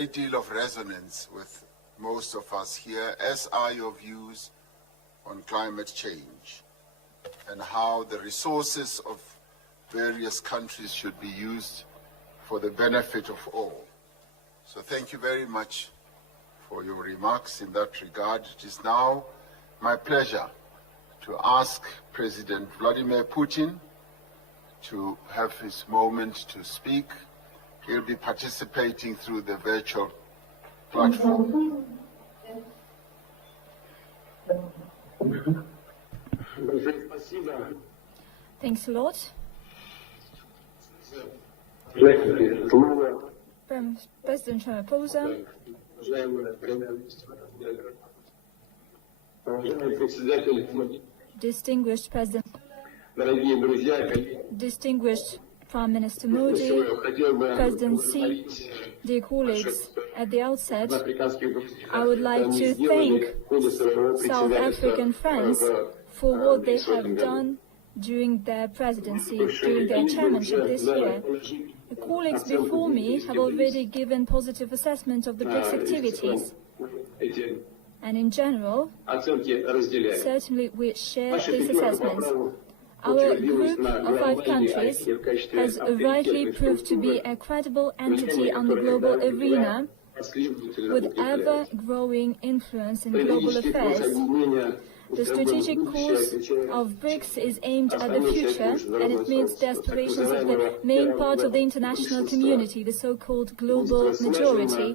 great deal of resonance with most of us here, as are your views on climate change and how the resources of various countries should be used for the benefit of all. So thank you very much for your remarks in that regard. It is now my pleasure to ask President Vladimir Putin to have his moment to speak. He'll be participating through the virtual platform. Thanks a lot. President Ramaphosa, distinguished President, distinguished Prime Minister Modi, President Xi, dear colleagues, at the outset, I would like to thank South African friends for what they have done during their presidency, during their chairmanship this year. The colleagues before me have already given positive assessment of the BRICS activities. And in general, certainly we share these assessments. Our group of 5 countries has rightly proved to be a credible entity on the global arena with ever-growing influence in global affairs. The strategic course of BRICS is aimed at the future, and it meets the aspirations of the main part of the international community, the so-called global majority.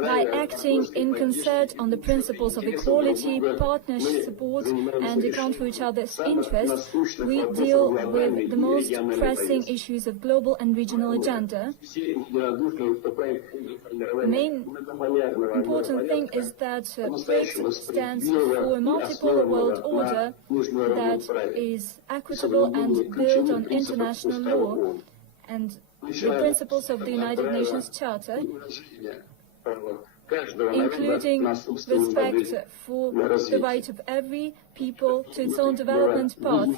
By acting in concert on the principles of equality, partnership, support, and account for each other's interests, we deal with the most pressing issues of global and regional agenda. The main important thing is that BRICS stands for a multiple world order that is equitable and built on international law and the principles of the United Nations Charter, including respect for the right of every people to its own development path.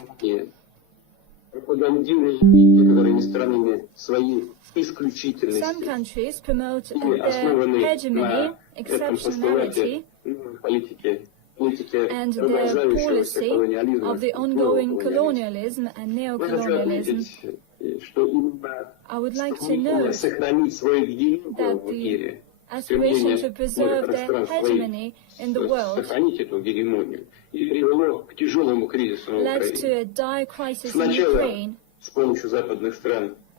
Some countries promote their hegemony, exceptionality, and their policy of the ongoing colonialism and neocolonialism. I would like to note that the aspiration to preserve their hegemony in the world led to a dire crisis in Ukraine,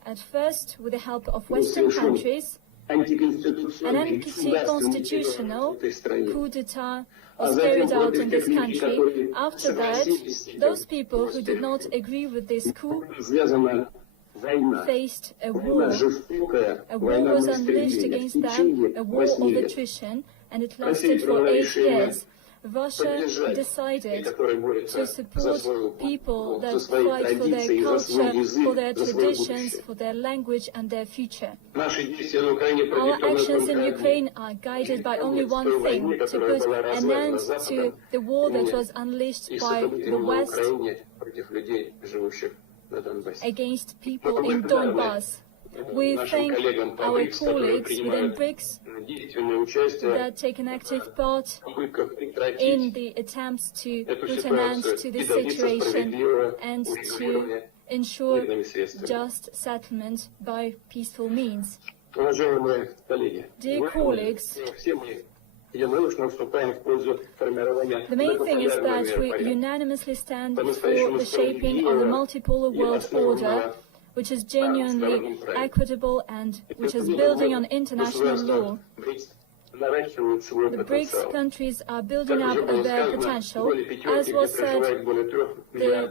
at first with the help of Western countries. An anti-constitutional coup d'etat was carried out in this country. After that, those people who did not agree with this coup faced a war. A war was unleashed against them, a war of attrition, and it lasted for 8 years. Russia decided to support people that fight for their culture, for their traditions, for their language and their future. Our actions in Ukraine are guided by only one thing: to put an end to the war that was unleashed by the West against people in Donbass. We thank our colleagues within BRICS that take an active part in the attempts to put an end to this situation and to ensure just settlement by peaceful means. Dear colleagues, the main thing is that we unanimously stand for the shaping of the multipolar world order, which is genuinely equitable and which is building on international law. The BRICS countries are building up their potential. As was said, the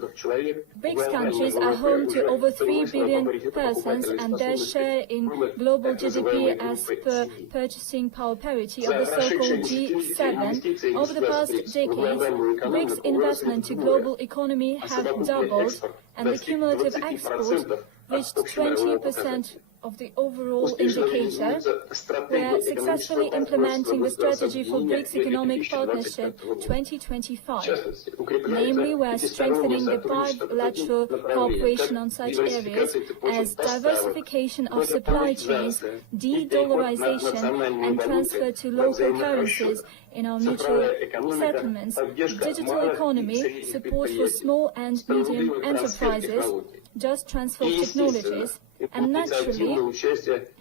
BRICS countries are home to over 3 billion persons, and their share in global GDP as per purchasing power parity of the so-called G7. Over the past decades, BRICS investment to global economy have doubled, and the cumulative export reached 20% of the overall indicator, we are successfully implementing the strategy for BRICS Economic Partnership 2025. Namely, we are strengthening the bilateral cooperation on such areas as diversification of supply chains, de-dollarization and transfer to local currencies in our mutual settlements, digital economy, support for small and medium enterprises, just transfer of technologies, and naturally,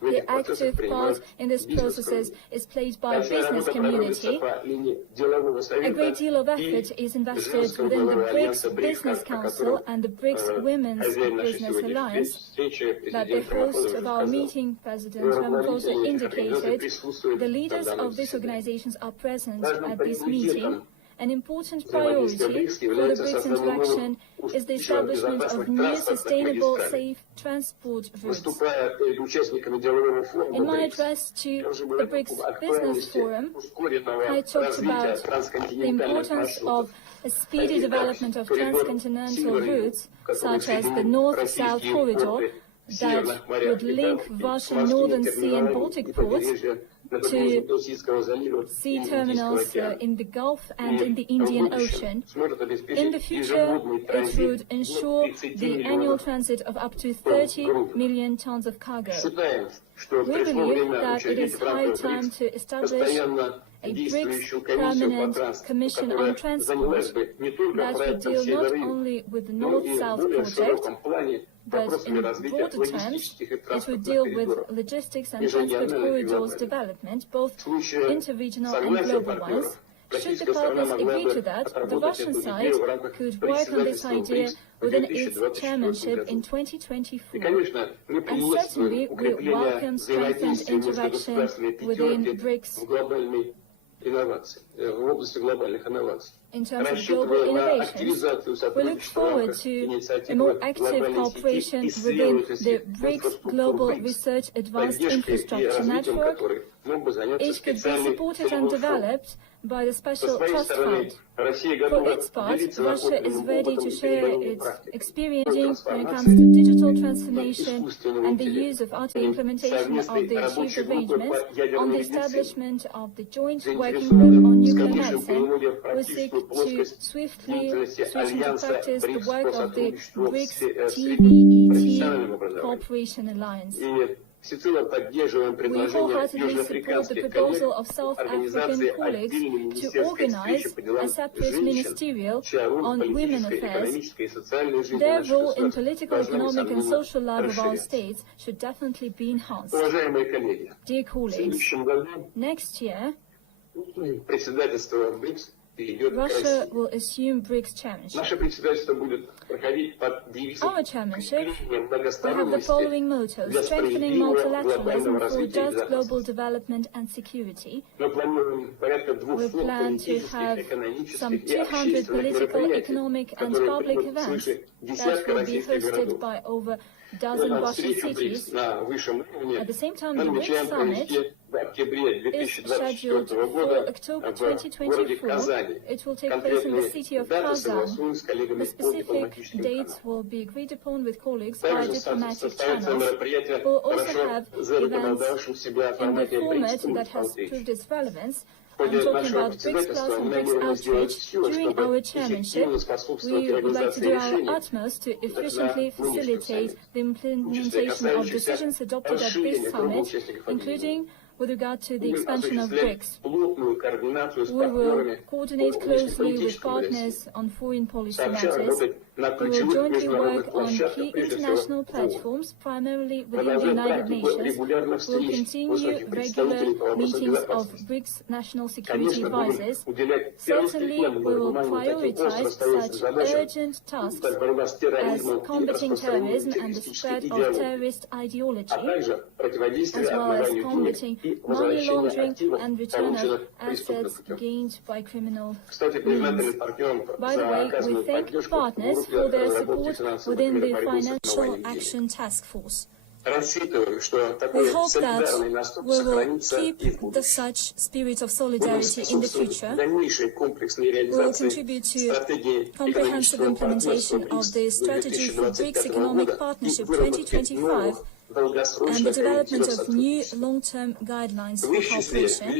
the active part in these processes is played by the business community. A great deal of effort is invested within the BRICS Business Council and the BRICS Women's Business Alliance. That the host of our meeting, President Ramaphosa, indicated the leaders of these organizations are present at this meeting. An important priority for the BRICS interaction is the establishment of new, sustainable, safe transport routes. In my address to the BRICS Business Forum, I talked about the importance of a speedy development of transcontinental routes, such as the North-South corridor, that would link Russian Northern Sea and Baltic ports to sea terminals in the Gulf and in the Indian Ocean. In the future, it would ensure the annual transit of up to 30 million tons of cargo. We believe that it is high time to establish a BRICS Permanent Commission on Transport that would deal not only with the North-South project, but in broader terms, it would deal with logistics and transport corridors development, both interregional and global ones. Should the partners agree to that, the Russian side could work on this idea within its chairmanship in 2024. And certainly, we welcome strengthened interaction within BRICS in terms of global innovations. We look forward to a more active cooperation within the BRICS Global Research Advanced Infrastructure Network. It could be supported and developed by the Special Trust Fund. For its part, Russia is ready to share its experience when it comes to digital transformation and the use of RT implementation of the achieved arrangements on the establishment of the joint working group on nuclear medicine. We seek to swiftly switch into practice the work of the BRICS TBET Cooperation Alliance. We wholeheartedly support the proposal of South African colleagues to organize a separate ministerial on women affairs. Their role in political, economic and social life of our states should definitely be enhanced. Dear colleagues, next year, Russia will assume BRICS chairmanship. Our chairmanship will have the following mottos: strengthening multilateralism for just global development and security. We plan to have some 200 political, economic and public events that will be hosted by over a dozen Russian cities. At the same time, the BRICS summit is scheduled for October 2024. It will take place in the city of Kazan. The specific dates will be agreed upon with colleagues via diplomatic channels. We'll also have events in the format that has proved its relevance. I'm talking about BRICS Plus and BRICS Outreach. During our chairmanship, we would like to do our utmost to efficiently facilitate the implementation of decisions adopted at this summit, including with regard to the expansion of BRICS. We will coordinate closely with partners on foreign policy matters. We will jointly work on key international platforms, primarily within the United Nations. We will continue regular meetings of BRICS national security advisors. Certainly, we will prioritize such urgent tasks as combating terrorism and the spread of terrorist ideology, as well as combating money laundering and return of assets gained by criminal means. By the way, we thank partners for their support within the Financial Action Task Force. We hope that we will keep such spirit of solidarity in the future. We will contribute to comprehensive implementation of the strategy for BRICS Economic Partnership 2025 and the development of new long-term guidelines for cooperation.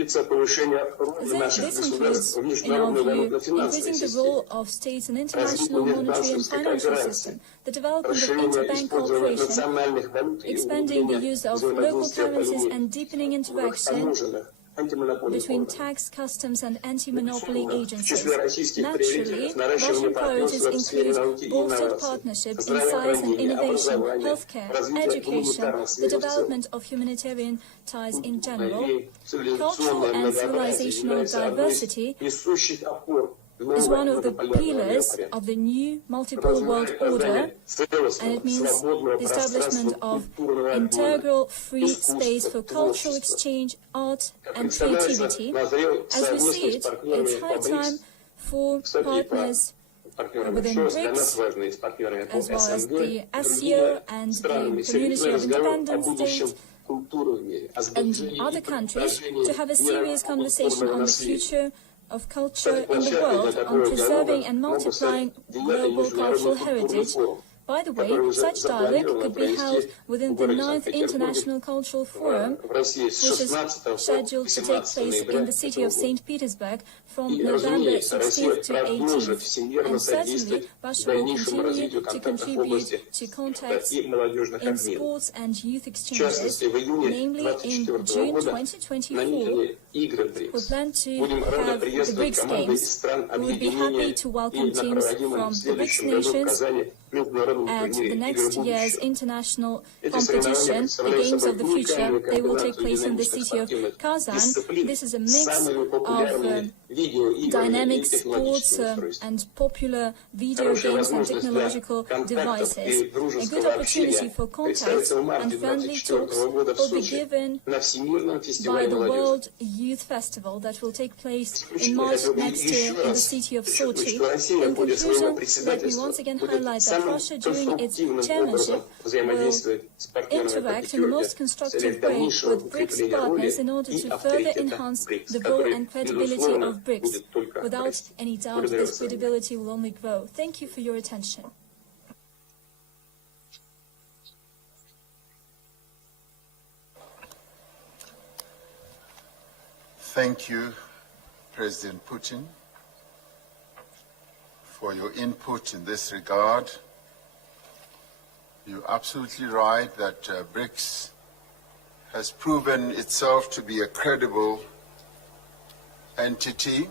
This includes, in our view, increasing the role of states in international monetary and financial system, the development of interbank cooperation, expanding the use of local currencies and deepening interaction between tax, customs and anti-monopoly agencies. Naturally, Russian priorities include bolstered partnerships in science and innovation, healthcare, education, the development of humanitarian ties in general, cultural and civilizational diversity is one of the pillars of the new multipolar world order, and it means the establishment of integral free space for cultural exchange, art and creativity. As we see it, it's high time for partners within BRICS, as well as the SCO and the Community of Independent States and other countries, to have a serious conversation on the future of culture in the world, on preserving and multiplying global cultural heritage. By the way, such dialogue could be held within the 9th International Cultural Forum, which is scheduled to take place in the city of St. Petersburg from November 16th to 18th. And certainly, Russia will continue to contribute to contacts in sports and youth exchanges, namely in June 2024. We plan to have the BRICS Games. We would be happy to welcome teams from the BRICS nations at the next year's international competition, the Games of the Future. They will take place in the city of Kazan. This is a mix of dynamic sports and popular video games and technological devices. A good opportunity for contacts and friendly talks will be given by the World Youth Festival that will take place in March next year in the city of Sochi. In conclusion, let me once again highlight that Russia, during its chairmanship, will interact in the most constructive way with BRICS partners in order to further enhance the role and credibility of BRICS. Without any doubt, this credibility will only grow. Thank you for your attention. Thank you, President Putin, for your input in this regard. You're absolutely right that BRICS has proven itself to be a credible entity